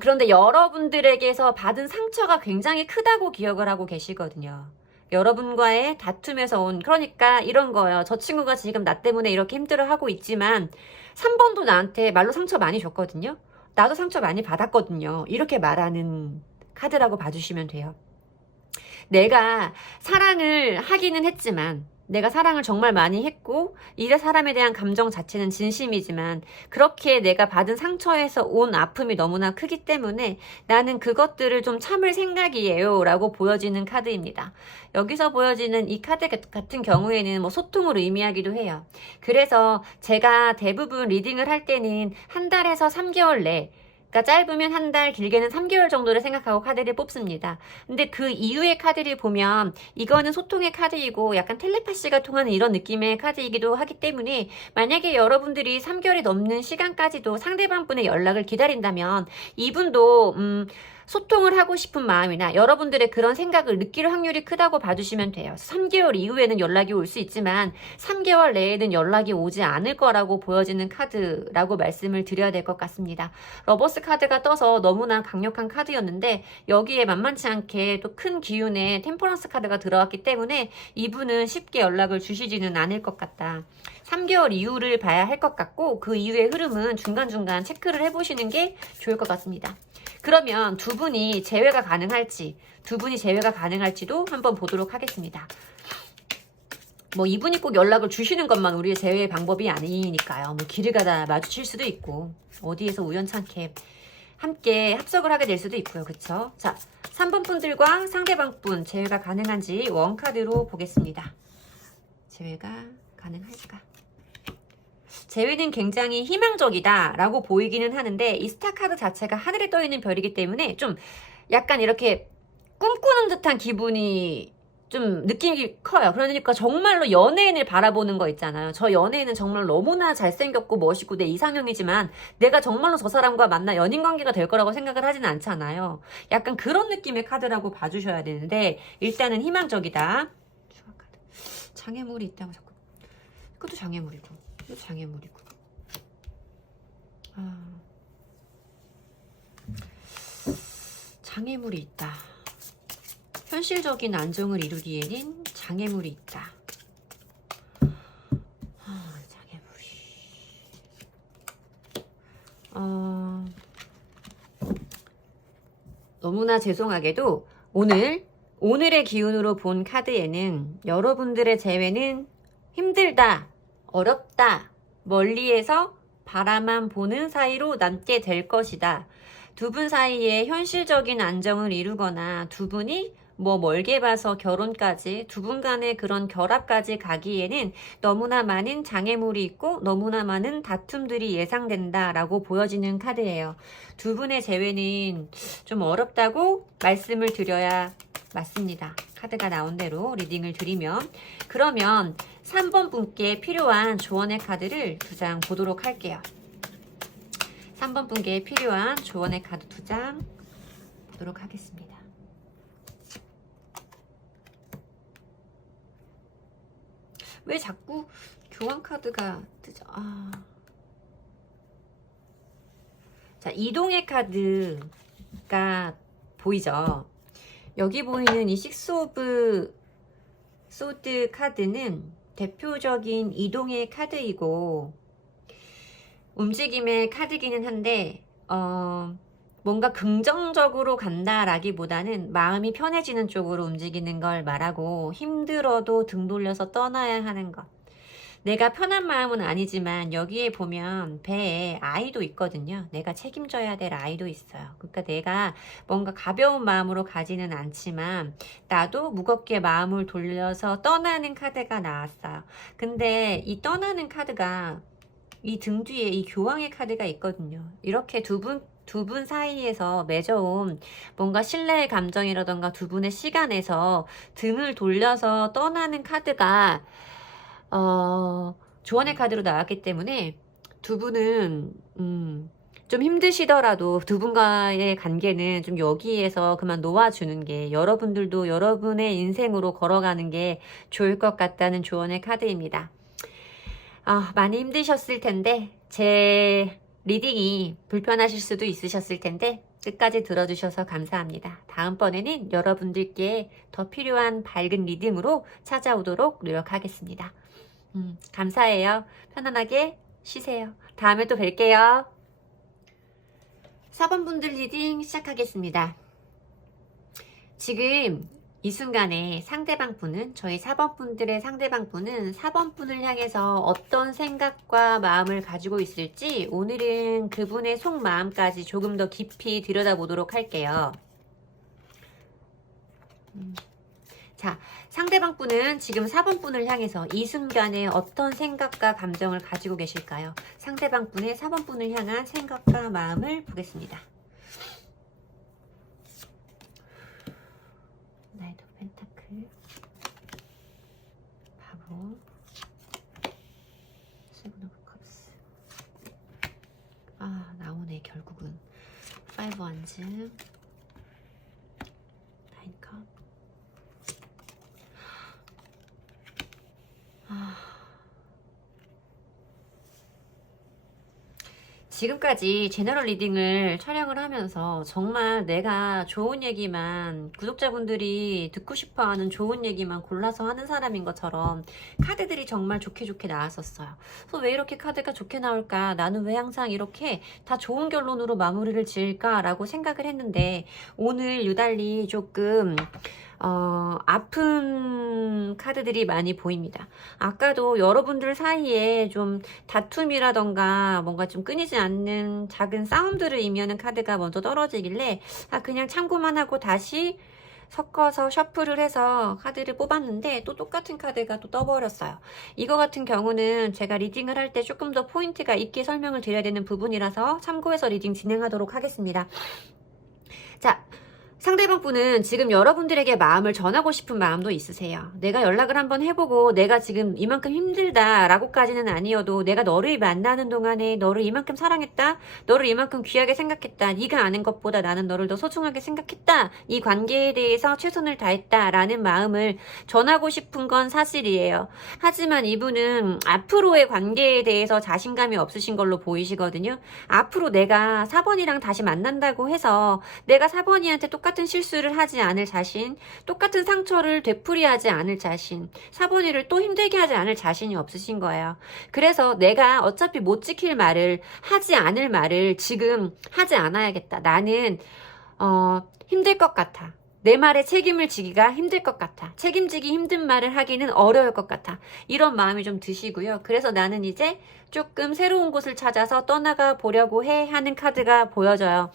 그런데 여러분들에게서 받은 상처가 굉장히 크다고 기억을 하고 계시거든요. 여러분과의 다툼에서 온, 그러니까 이런 거예요. 저 친구가 지금 나 때문에 이렇게 힘들어하고 있지만 3번도 나한테 말로 상처 많이 줬거든요. 나도 상처 많이 받았거든요. 이렇게 말하는 카드라고 봐주시면 돼요. 내가 사랑을 하기는 했지만 내가 사랑을 정말 많이 했고 이 사람에 대한 감정 자체는 진심이지만 그렇게 내가 받은 상처에서 온 아픔이 너무나 크기 때문에 나는 그것들을 좀 참을 생각이에요 라고 보여지는 카드입니다. 여기서 보여지는 이 카드 같은 경우에는 뭐 소통을 의미하기도 해요. 그래서 제가 대부분 리딩을 할 때는 한 달에서 3개월 내, 그러니까 짧으면 한 달, 길게는 3개월 정도를 생각하고 카드를 뽑습니다. 근데 그 이후의 카드를 보면 이거는 소통의 카드이고 약간 텔레파시가 통하는 이런 느낌의 카드이기도 하기 때문에 만약에 여러분들이 3개월이 넘는 시간까지도 상대방 분의 연락을 기다린다면 이분도 소통을 하고 싶은 마음이나 여러분들의 그런 생각을 느낄 확률이 크다고 봐주시면 돼요. 3개월 이후에는 연락이 올 수 있지만 3개월 내에는 연락이 오지 않을 거라고 보여지는 카드라고 말씀을 드려야 될 것 같습니다. 러버스 카드가 떠서 너무나 강력한 카드였는데 여기에 만만치 않게 또 큰 기운의 템퍼런스 카드가 들어왔기 때문에 이분은 쉽게 연락을 주시지는 않을 것 같다. 3개월 이후를 봐야 할 것 같고 그 이후의 흐름은 중간중간 체크를 해보시는 게 좋을 것 같습니다. 그러면 두 분이 재회가 가능할지도 한번 보도록 하겠습니다. 뭐 이분이 꼭 연락을 주시는 것만 우리의 재회의 방법이 아니니까요. 뭐 길을 가다 마주칠 수도 있고 어디에서 우연찮게 함께 합석을 하게 될 수도 있고요. 그쵸? 자, 3번 분들과 상대방 분 재회가 가능한지 원카드로 보겠습니다. 재회가 가능할까? 재회는 굉장히 희망적이다 라고 보이기는 하는데 이 스타카드 자체가 하늘에 떠있는 별이기 때문에 좀 약간 이렇게 꿈꾸는 듯한 기분이 좀 느낌이 커요. 그러니까 정말로 연예인을 바라보는 거 있잖아요. 저 연예인은 정말 너무나 잘생겼고 멋있고 내 이상형이지만 내가 정말로 저 사람과 만나 연인 관계가 될 거라고 생각을 하지는 않잖아요. 약간 그런 느낌의 카드라고 봐주셔야 되는데 일단은 희망적이다. 장애물이 있다고 자꾸. 이것도 장애물이고. 장애물이고. 장애물이 있다. 현실적인 안정을 이루기에는 장애물이 있다. 장애물이. 너무나 죄송하게도 오늘의 기운으로 본 카드에는 여러분들의 재회는 힘들다, 어렵다, 멀리에서 바라만 보는 사이로 남게 될 것이다. 두 분 사이에 현실적인 안정을 이루거나 두 분이 멀게 봐서 결혼까지 두 분 간의 그런 결합까지 가기에는 너무나 많은 장애물이 있고 너무나 많은 다툼들이 예상된다라고 보여지는 카드예요. 두 분의 재회는 좀 어렵다고 말씀을 드려야 맞습니다. 카드가 나온 대로 리딩을 드리면. 그러면 3번 분께 필요한 조언의 카드를 2장 보도록 할게요. 3번 분께 필요한 조언의 카드 2장 보도록 하겠습니다. 왜 자꾸 교환 카드가 뜨죠? 자, 이동의 카드가 보이죠? 여기 보이는 이 식스 오브 소드 카드는 대표적인 이동의 카드이고 움직임의 카드기는 한데 뭔가 긍정적으로 간다라기보다는 마음이 편해지는 쪽으로 움직이는 걸 말하고 힘들어도 등 돌려서 떠나야 하는 것. 내가 편한 마음은 아니지만 여기에 보면 배에 아이도 있거든요. 내가 책임져야 될 아이도 있어요. 그러니까 내가 뭔가 가벼운 마음으로 가지는 않지만 나도 무겁게 마음을 돌려서 떠나는 카드가 나왔어요. 근데 이 떠나는 카드가 이 등 뒤에 이 교황의 카드가 있거든요. 이렇게 두 분 사이에서 맺어온 뭔가 신뢰의 감정이라던가 두 분의 시간에서 등을 돌려서 떠나는 카드가 조언의 카드로 나왔기 때문에 두 분은 좀 힘드시더라도 두 분과의 관계는 좀 여기에서 그만 놓아주는 게 여러분들도 여러분의 인생으로 걸어가는 게 좋을 것 같다는 조언의 카드입니다. 많이 힘드셨을 텐데 제 리딩이 불편하실 수도 있으셨을 텐데 끝까지 들어주셔서 감사합니다. 다음번에는 여러분들께 더 필요한 밝은 리딩으로 찾아오도록 노력하겠습니다. 감사해요. 편안하게 쉬세요. 다음에 또 뵐게요. 4번 분들 리딩 시작하겠습니다. 지금 이 순간에 상대방 분은 저희 4번 분들의 상대방 분은 4번 분을 향해서 어떤 생각과 마음을 가지고 있을지 오늘은 그분의 속마음까지 조금 더 깊이 들여다보도록 할게요. 자, 상대방 분은 지금 4번 분을 향해서 이 순간에 어떤 생각과 감정을 가지고 계실까요? 상대방 분의 4번 분을 향한 생각과 마음을 보겠습니다. 나이트 오브 펜타클, 바보, 세븐 오브 컵스. 나오네 결국은. 파이브 원즈, 나인 컵. 지금까지 제너럴 리딩을 촬영을 하면서 정말 내가 좋은 얘기만, 구독자분들이 듣고 싶어하는 좋은 얘기만 골라서 하는 사람인 것처럼 카드들이 정말 좋게 나왔었어요. 그래서 왜 이렇게 카드가 좋게 나올까? 나는 왜 항상 이렇게 다 좋은 결론으로 마무리를 지을까? 라고 생각을 했는데 오늘 유달리 조금 아픈 카드들이 많이 보입니다. 아까도 여러분들 사이에 좀 다툼이라던가 뭔가 좀 끊이지 않는 작은 싸움들을 의미하는 카드가 먼저 떨어지길래 그냥 참고만 하고 다시 섞어서 셔플을 해서 카드를 뽑았는데 또 똑같은 카드가 또 떠버렸어요. 이거 같은 경우는 제가 리딩을 할 때 조금 더 포인트가 있게 설명을 드려야 되는 부분이라서 참고해서 리딩 진행하도록 하겠습니다. 자, 상대방 분은 지금 여러분들에게 마음을 전하고 싶은 마음도 있으세요. 내가 연락을 한번 해보고 내가 지금 이만큼 힘들다 라고까지는 아니어도 내가 너를 만나는 동안에 너를 이만큼 사랑했다, 너를 이만큼 귀하게 생각했다, 네가 아는 것보다 나는 너를 더 소중하게 생각했다, 이 관계에 대해서 최선을 다했다 라는 마음을 전하고 싶은 건 사실이에요. 하지만 이분은 앞으로의 관계에 대해서 자신감이 없으신 걸로 보이시거든요. 앞으로 내가 4번이랑 다시 만난다고 해서 내가 4번이한테 똑같은 똑같은 실수를 하지 않을 자신, 똑같은 상처를 되풀이하지 않을 자신, 사번이를 또 힘들게 하지 않을 자신이 없으신 거예요. 그래서 내가 어차피 못 지킬 말을, 하지 않을 말을 지금 하지 않아야겠다. 나는 힘들 것 같아. 내 말에 책임을 지기가 힘들 것 같아. 책임지기 힘든 말을 하기는 어려울 것 같아. 이런 마음이 좀 드시고요. 그래서 나는 이제 조금 새로운 곳을 찾아서 떠나가 보려고 해 하는 카드가 보여져요.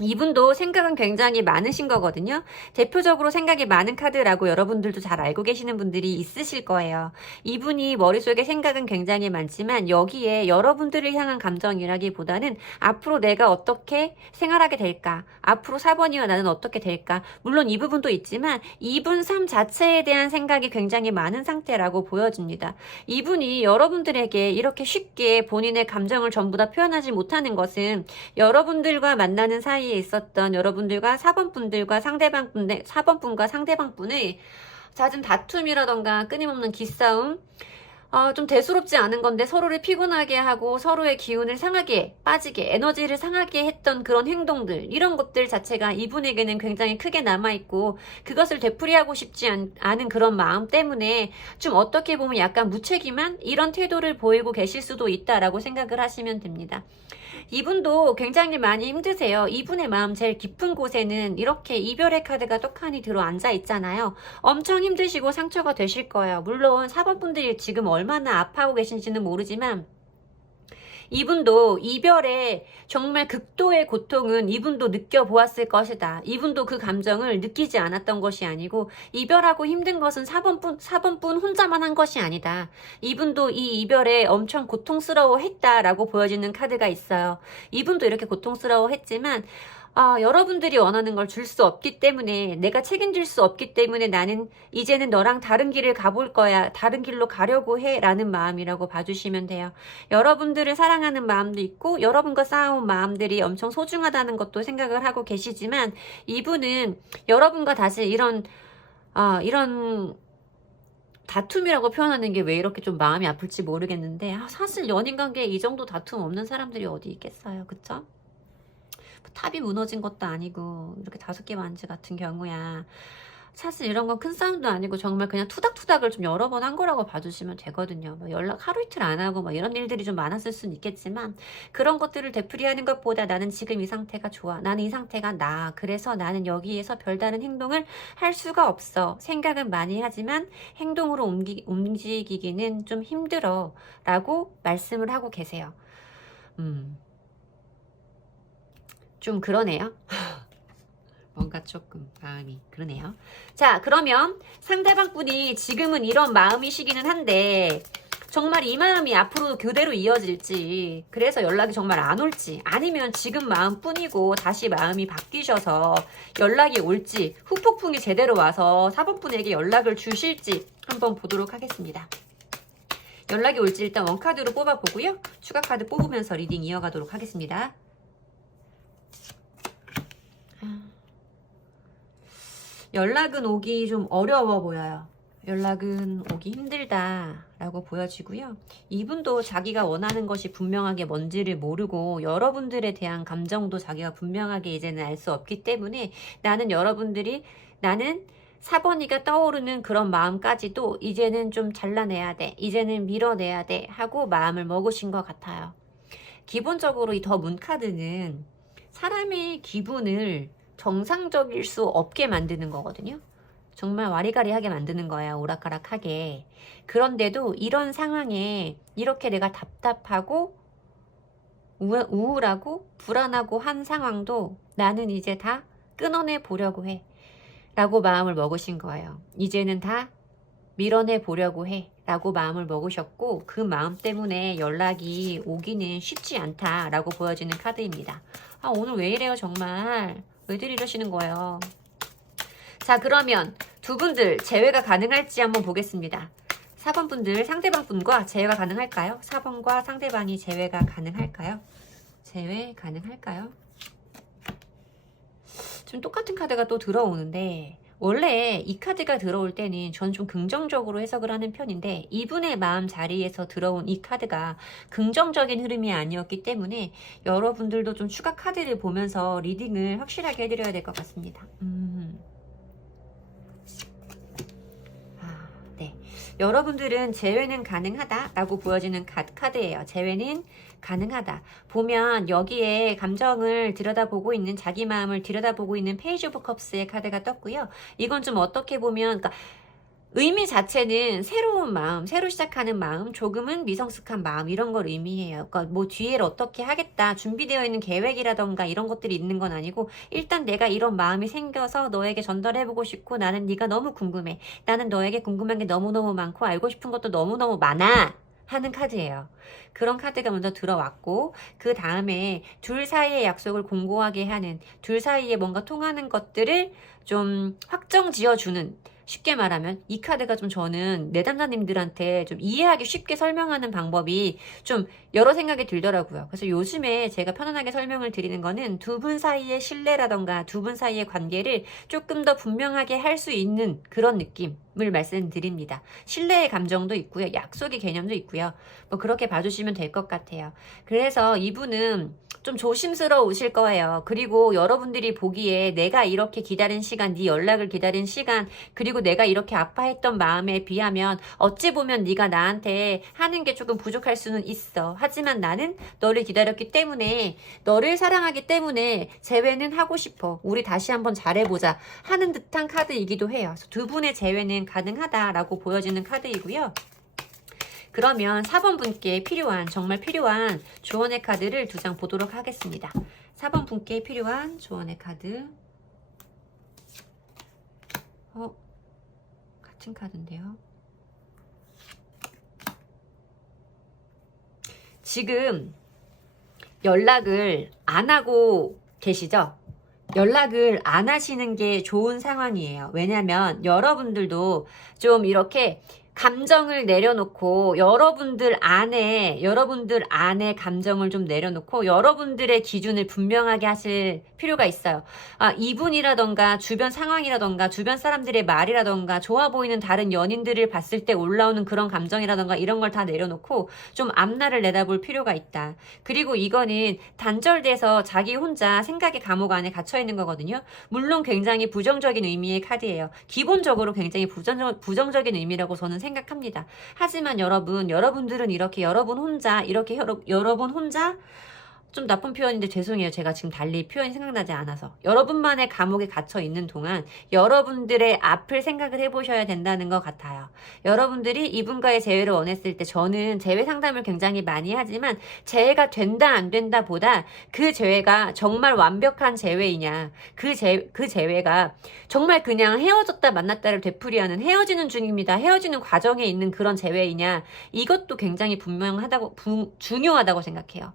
이분도 생각은 굉장히 많으신 거거든요. 대표적으로 생각이 많은 카드라고 여러분들도 잘 알고 계시는 분들이 있으실 거예요. 이분이 머릿속에 생각은 굉장히 많지만 여기에 여러분들을 향한 감정이라기보다는 앞으로 내가 어떻게 생활하게 될까? 앞으로 4번이와 나는 어떻게 될까? 물론 이 부분도 있지만 이분 삶 자체에 대한 생각이 굉장히 많은 상태라고 보여집니다. 이분이 여러분들에게 이렇게 쉽게 본인의 감정을 전부 다 표현하지 못하는 것은 여러분들과 만나는 사이에 있었던 여러분들과 4번 분들과 상대방 분의 4번 분과 상대방 분의 잦은 다툼이라던가 끊임없는 기싸움, 좀 대수롭지 않은 건데 서로를 피곤하게 하고 서로의 기운을 상하게 빠지게 에너지를 상하게 했던 그런 행동들, 이런 것들 자체가 이분에게는 굉장히 크게 남아있고 그것을 되풀이하고 싶지 않은 그런 마음 때문에 좀 어떻게 보면 약간 무책임한 이런 태도를 보이고 계실 수도 있다라고 생각을 하시면 됩니다. 이분도 굉장히 많이 힘드세요. 이분의 마음 제일 깊은 곳에는 이렇게 이별의 카드가 떡하니 들어앉아 있잖아요. 엄청 힘드시고 상처가 되실 거예요. 물론 4번 분들이 지금 얼마나 아파하고 계신지는 모르지만 이분도 이별의 정말 극도의 고통은 이분도 느껴보았을 것이다. 이분도 그 감정을 느끼지 않았던 것이 아니고 이별하고 힘든 것은 4번뿐 혼자만 한 것이 아니다. 이분도 이 이별에 엄청 고통스러워했다라고 보여지는 카드가 있어요. 이분도 이렇게 고통스러워했지만 여러분들이 원하는 걸 줄 수 없기 때문에, 내가 책임질 수 없기 때문에 나는 이제는 너랑 다른 길을 가볼 거야. 다른 길로 가려고 해. 라는 마음이라고 봐주시면 돼요. 여러분들을 사랑하는 마음도 있고 여러분과 쌓아온 마음들이 엄청 소중하다는 것도 생각을 하고 계시지만 이분은 여러분과 다시 이런 다툼이라고 표현하는 게 왜 이렇게 좀 마음이 아플지 모르겠는데 사실 연인관계에 이 정도 다툼 없는 사람들이 어디 있겠어요. 그쵸? 탑이 무너진 것도 아니고 이렇게 5개 만지 같은 경우야 사실 이런 건 큰 싸움도 아니고 정말 그냥 투닥투닥을 좀 여러 번 한 거라고 봐주시면 되거든요. 뭐 연락 하루 이틀 안 하고 뭐 이런 일들이 좀 많았을 수는 있겠지만 그런 것들을 되풀이하는 것보다 나는 지금 이 상태가 좋아. 나는 이 상태가 나아. 그래서 나는 여기에서 별다른 행동을 할 수가 없어. 생각은 많이 하지만 행동으로 움직이기는 좀 힘들어 라고 말씀을 하고 계세요. 좀 그러네요. 뭔가 조금 마음이 그러네요. 자, 그러면 상대방 분이 지금은 이런 마음이시기는 한데 정말 이 마음이 앞으로 그대로 이어질지, 그래서 연락이 정말 안 올지, 아니면 지금 마음뿐이고 다시 마음이 바뀌셔서 연락이 올지, 후폭풍이 제대로 와서 4번 분에게 연락을 주실지 한번 보도록 하겠습니다. 연락이 올지 일단 원카드로 뽑아보고요. 추가 카드 뽑으면서 리딩 이어가도록 하겠습니다. 연락은 오기 좀 어려워 보여요. 연락은 오기 힘들다 라고 보여지고요. 이분도 자기가 원하는 것이 분명하게 뭔지를 모르고 여러분들에 대한 감정도 자기가 분명하게 이제는 알 수 없기 때문에 나는 4번이가 떠오르는 그런 마음까지도 이제는 좀 잘라내야 돼. 이제는 밀어내야 돼 하고 마음을 먹으신 것 같아요. 기본적으로 이 더 문카드는 사람의 기분을 정상적일 수 없게 만드는 거거든요. 정말 와리가리하게 만드는 거예요. 오락가락하게. 그런데도 이런 상황에 이렇게 내가 답답하고 우울하고 불안하고 한 상황도 나는 이제 다 끊어내 보려고 해 라고 마음을 먹으신 거예요. 이제는 다 밀어내 보려고 해 라고 마음을 먹으셨고 그 마음 때문에 연락이 오기는 쉽지 않다 라고 보여지는 카드입니다. 오늘 왜 이래요 정말. 왜들 이러시는 거예요. 자, 그러면 두 분들 재회가 가능할지 한번 보겠습니다. 4번 분들 상대방 분과 재회가 가능할까요? 4번과 상대방이 재회가 가능할까요? 재회 가능할까요? 지금 똑같은 카드가 또 들어오는데 원래 이 카드가 들어올 때는 전 좀 긍정적으로 해석을 하는 편인데 이분의 마음 자리에서 들어온 이 카드가 긍정적인 흐름이 아니었기 때문에 여러분들도 좀 추가 카드를 보면서 리딩을 확실하게 해드려야 될 것 같습니다. 네. 여러분들은 재회는 가능하다라고 보여지는 카드예요. 재회는 가능하다. 보면 여기에 감정을 들여다보고 있는, 자기 마음을 들여다보고 있는 페이지 오브 컵스의 카드가 떴고요. 이건 좀 어떻게 보면, 그러니까 의미 자체는 새로운 마음, 새로 시작하는 마음, 조금은 미성숙한 마음, 이런 걸 의미해요. 그러니까 뭐 뒤에 어떻게 하겠다, 준비되어 있는 계획이라던가 이런 것들이 있는 건 아니고, 일단 내가 이런 마음이 생겨서 너에게 전달해보고 싶고, 나는 네가 너무 궁금해. 나는 너에게 궁금한 게 너무너무 많고, 알고 싶은 것도 너무너무 많아. 하는 카드예요. 그런 카드가 먼저 들어왔고, 그 다음에 둘 사이의 약속을 공고하게 하는, 둘 사이에 뭔가 통하는 것들을 좀 확정 지어주는, 쉽게 말하면 이 카드가 좀 저는 내담자님들한테 좀 이해하기 쉽게 설명하는 방법이 좀 여러 생각이 들더라고요. 그래서 요즘에 제가 편안하게 설명을 드리는 거는 두 분 사이의 신뢰라던가 두 분 사이의 관계를 조금 더 분명하게 할 수 있는 그런 느낌을 말씀드립니다. 신뢰의 감정도 있고요. 약속의 개념도 있고요. 뭐 그렇게 봐주시면 될 것 같아요. 그래서 이분은 좀 조심스러우실 거예요. 그리고 여러분들이 보기에 내가 이렇게 기다린 시간, 네 연락을 기다린 시간, 그리고 내가 이렇게 아파했던 마음에 비하면 어찌 보면 네가 나한테 하는 게 조금 부족할 수는 있어. 하지만 나는 너를 기다렸기 때문에, 너를 사랑하기 때문에 재회는 하고 싶어. 우리 다시 한번 잘해보자 하는 듯한 카드이기도 해요. 그래서 두 분의 재회는 가능하다라고 보여지는 카드이고요. 그러면 4번 분께 필요한, 정말 필요한 조언의 카드를 두 장 보도록 하겠습니다. 4번 분께 필요한 조언의 카드. 같은 카드인데요. 지금 연락을 안 하고 계시죠? 연락을 안 하시는 게 좋은 상황이에요. 왜냐면 여러분들도 좀 이렇게 감정을 내려놓고 여러분들 안에 감정을 좀 내려놓고 여러분들의 기준을 분명하게 하실 필요가 있어요. 이분이라던가 주변 상황이라던가 주변 사람들의 말이라던가 좋아 보이는 다른 연인들을 봤을 때 올라오는 그런 감정이라던가 이런 걸 다 내려놓고 좀 앞날을 내다볼 필요가 있다. 그리고 이거는 단절돼서 자기 혼자 생각의 감옥 안에 갇혀 있는 거거든요. 물론 굉장히 부정적인 의미의 카드예요. 기본적으로 굉장히 부정적인 의미라고 저는 생각합니다. 하지만 여러분들은 이렇게 여러분 혼자 좀 나쁜 표현인데 죄송해요. 제가 지금 달리 표현이 생각나지 않아서. 여러분만의 감옥에 갇혀 있는 동안 여러분들의 앞을 생각을 해보셔야 된다는 것 같아요. 여러분들이 이분과의 재회를 원했을 때 저는 재회 상담을 굉장히 많이 하지만 재회가 된다 안 된다 보다 그 재회가 정말 완벽한 재회이냐, 그 재회가 정말 그냥 헤어졌다 만났다를 되풀이하는 헤어지는 중입니다, 헤어지는 과정에 있는 그런 재회이냐, 이것도 굉장히 중요하다고 생각해요.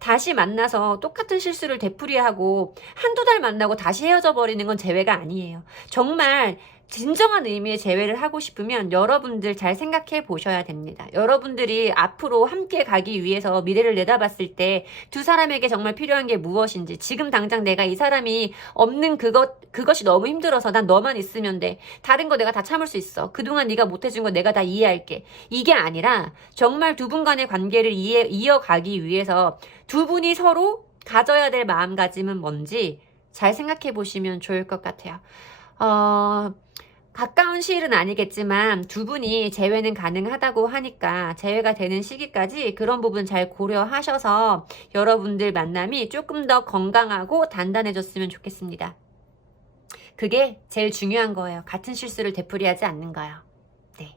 다시 만나서 똑같은 실수를 되풀이하고 한두 달 만나고 다시 헤어져 버리는 건 재회가 아니에요. 정말 진정한 의미의 재회를 하고 싶으면 여러분들 잘 생각해 보셔야 됩니다. 여러분들이 앞으로 함께 가기 위해서 미래를 내다봤을 때 두 사람에게 정말 필요한 게 무엇인지, 지금 당장 내가 이 사람이 없는 그것이 너무 힘들어서 난 너만 있으면 돼. 다른 거 내가 다 참을 수 있어. 그동안 네가 못해준 거 내가 다 이해할게. 이게 아니라 정말 두 분 간의 관계를 이어가기 위해서 두 분이 서로 가져야 될 마음가짐은 뭔지 잘 생각해 보시면 좋을 것 같아요. 가까운 시일은 아니겠지만 두 분이 재회는 가능하다고 하니까 재회가 되는 시기까지 그런 부분 잘 고려하셔서 여러분들 만남이 조금 더 건강하고 단단해졌으면 좋겠습니다. 그게 제일 중요한 거예요. 같은 실수를 되풀이하지 않는 거예요. 네.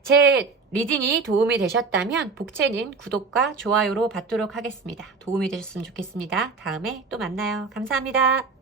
제 리딩이 도움이 되셨다면 복채는 구독과 좋아요로 받도록 하겠습니다. 도움이 되셨으면 좋겠습니다. 다음에 또 만나요. 감사합니다.